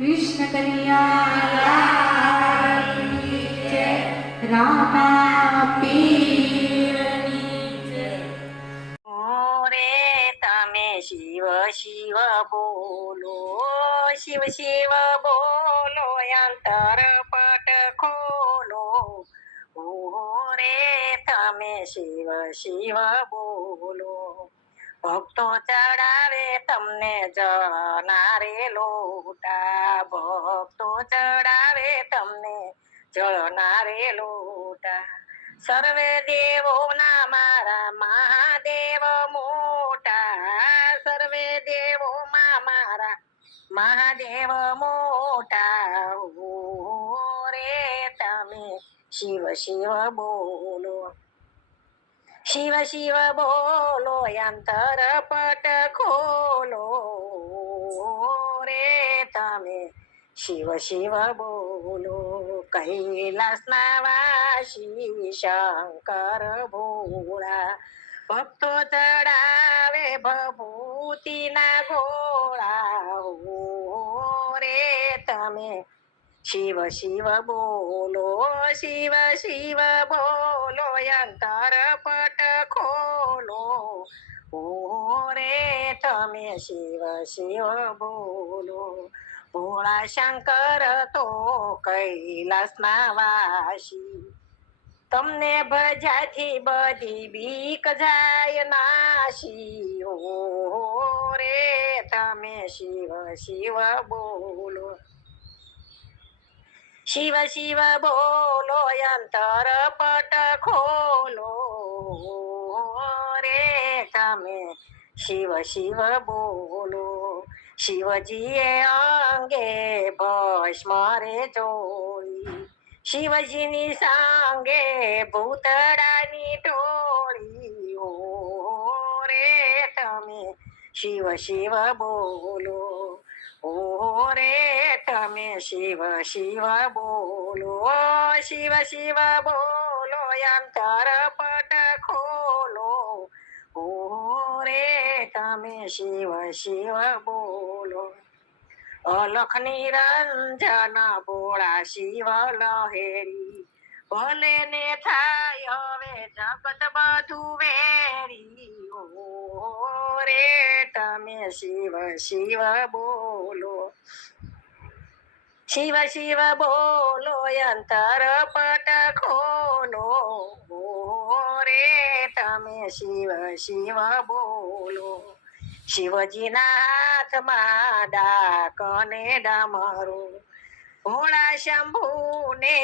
कृष्ण कन्हैया जय रामा पीરની જય। રે તમે શિવ શિવ બોલો, શિવ શિવ બોલો, અંતર પટ ખોલો. ઓ રે તમે શિવ શિવ બોલો, ભક્તો ચડાવે તમને જળનારે લોટા, ભક્તો ચડાવે તમને જળનારે લોટા. સર્વે દેવોના મારા મહાદેવ મોટા, સર્વે દેવોમાં મારા મહાદેવ મોટા. ઓ રે તમે શિવ શિવ બોલો, શિવ શિવ બોલો, અંતર પટ ખોલો. રે તમે શિવ શિવ બોલો, કૈલાસના વાસી શંકર ભોળા, ભક્તો ચડાવે ભભૂતિના ગોળા. ઓ રે તમે શિવ શિવ બોલો, શિવ શિવ બોલો, અંતર પટ ખોલો. ઓ રે તમે શિવ શિવ બોલો, ભોળા શંકર તો કૈલાસના વાસી, તમને ભજાથી બધી બીક જાય નાશી. ઓ રે તમે શિવ શિવ બોલો, શિવ શિવ બોલો, અંતર પટ ખોલો. રે તમે શિવ શિવ બોલો, શિવજીએ અંગે ભસ્મ રે ચોળી, શિવજીની સાંગે ભૂતડાની ટોળી. ઓ રે તમે શિવ શિવ બોલો, ઓ રે તમે શિવ શિવ બોલો, શિવ શિવ બોલો, અંતર પટ ખોલો. ઓ રે તમે શિવ શિવ બોલો, અલખ નિરંજન ભોળા શિવ લહેરી, ભલે ને થાય હવે જગત બધું વેરી. ઓ રે તમે શિવ શિવ બોલો, શિવ શિવ બોલો, અંતર પટ ખોલો. ઓ રે તમે શિવ શિવ બોલો, શિવજીના હાથમાં ડાક ને ડમરું, ભોળા શંભુને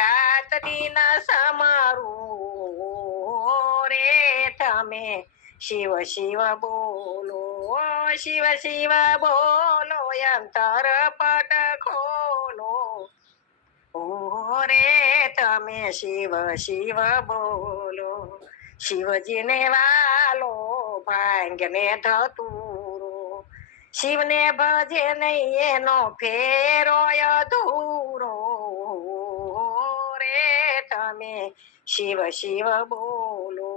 રાત દિન સમરું. ઓ રે તમે શિવ શિવ બોલો, શિવ શિવ બોલો, અંતર પટ ખોલો. ઓ રે તમે શિવ શિવ બોલો, શિવજીને વાલો ભાંગને ધતુરો, શિવને ભજે નહીં એનો ફેરો અધૂરો. રે તમે શિવ શિવ બોલો,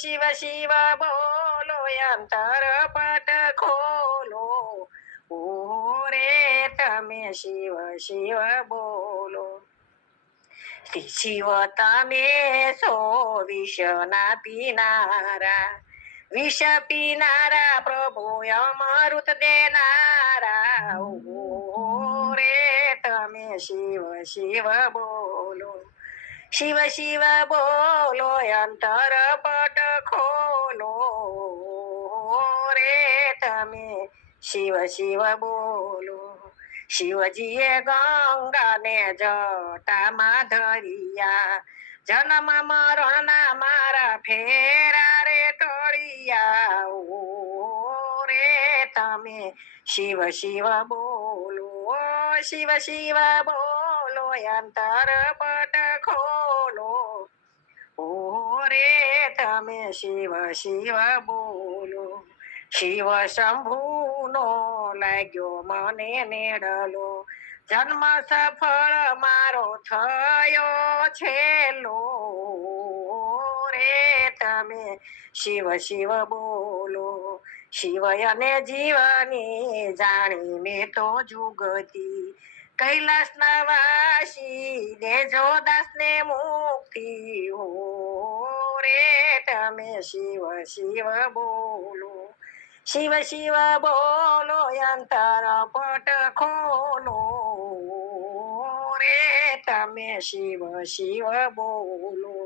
શિવ શિવ બોલો, અંતર પટ ખોલો. ઓ રે તમે શિવ શિવ બોલો, શિવ તમે સો વિષના પીનારા, વિષ પીનારા પ્રભુ અમૃત દેનારા. ઓ રે તમે શિવ શિવ બોલો, શિવ શિવ બોલો, અંતર પટ ખોલો. રે તમે શિવ શિવ બોલો, શિવજીએ ગંગાને જટામાં ધરિયા, જન્મ મરણના મારા ફેરા રે ટળિયા. ઓ રે તમે શિવ શિવ બોલો, શિવ શિવ બોલો, અંતર પટ ખોલો. ઓ રે તમે શિવ શિવ બોલો, શિવ શંભુનો લાગ્યો મને નેડલો, જન્મ સફળ મારો થયો છેલ્લો. રે તમે શિવ શિવ બોલો, શિવ અને જીવની જાણી મેં તો જુગતી કૈલાસના વાસી દેજો દાસને મુક્તિ હો રે તમે શિવ શિવ બોલો શિવ શિવ બોલો અંતર પટ ખોલો રે તમે શિવ શિવ બોલો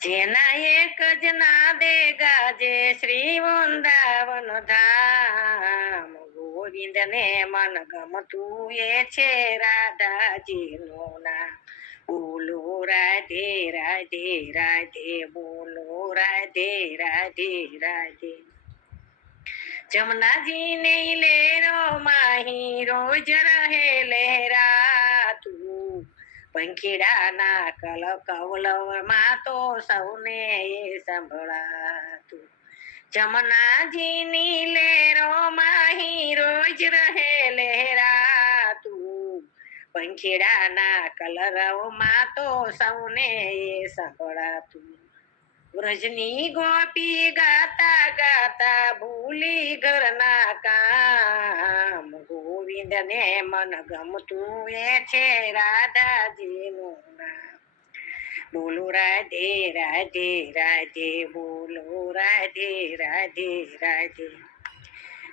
જેના એક જ ના દે ગાજે શ્રી વૃંદાવન ધામ ગોવિંદ ને મન ગમતું એ છે રાધાજીનું નામ બોલો રાધે રાધે રાધે બોલો રાધે રાધે રાધે જમનાજી ને લેરો માહી રોજ રહે લહેરાતું પંખીડાના કલ કવલવમાં તો સૌને એ સંભળાતું જમનાજીની લેરો માહી રોજ રહે લહેરાતું પંખીડાના કલરવમાં તો સૌને એ સંભળાતું વ્રજની ગોપી ગાતા ગાતા ભૂલી ઘરના કામ ગોવિંદ ને મન ગમતું એ છે રાધાજીનું નામ બોલો રાધે રાધે રાધે બોલો રાધે રાધે રાધે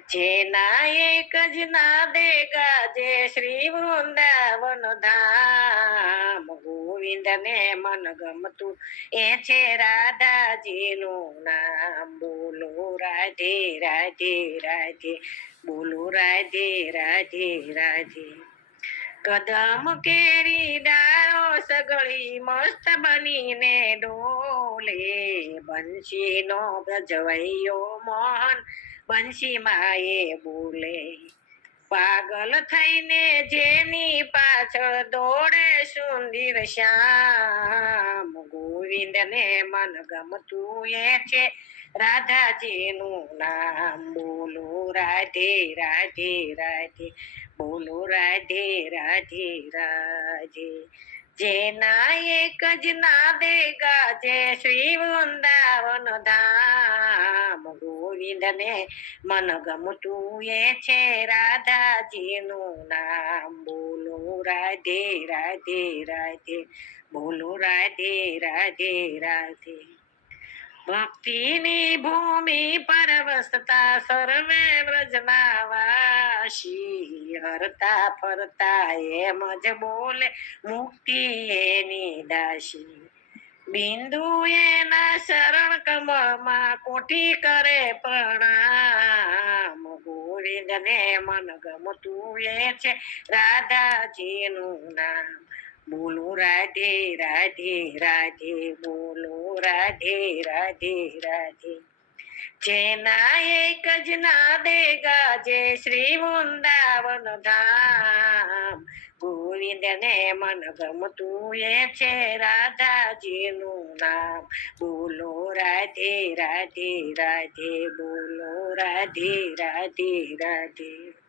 જેના એક જ ના દે ગાજે શ્રી વૃંદાવન ધામ ગોવિંદ ને મન ગમતું એ છે રાધાજીનું નામ બોલો રાધે રાધે રાધે બોલો રાધે રાધે રાધે કદમ કેરી ડાળો સગળી મસ્ત બનીને ડોલે બંશીનો ગજવૈયો મોહન બંશી માએ બોલે પાગલ થઈને જેની પાછળ દોડે સુંદર શ્યામ ગોવિંદ ને મન ગમતું એ છે રાધાજીનું નામ બોલો રાધે રાધે રાધે બોલો રાધે રાધે રાધે જેના એક જ ના દે ગાજે શ્રી વૃંદાવન ધામ ગોવિંદ ને મન ગમતું એ છે રાધાજીનું નામ બોલો રાધે રાધે રાધે બોલો રાધે રાધે રાધે ભક્તિની ભૂમિ પર વસતા સર્વે વ્રજના વાસી હરતા ફરતા એમ જ બોલે મુક્તિ એની દાસી બિંદુ એના શરણ કમળમાં કોટી કરે પ્રણામ ગોવિંદ ને મન ગમતું એ છે રાધાજીનું નામ બોલો રાધે રાધે રાધે બોલો રાધે રાધે રાધે જેના એક જ ના દે ગાજે શ્રી વૃંદાવન ધામ ગોવિંદ ને મન ગમતું એ છે રાધાજીનું નામ બોલો રાધે રાધે રાધે બોલો રાધે રાધે રાધે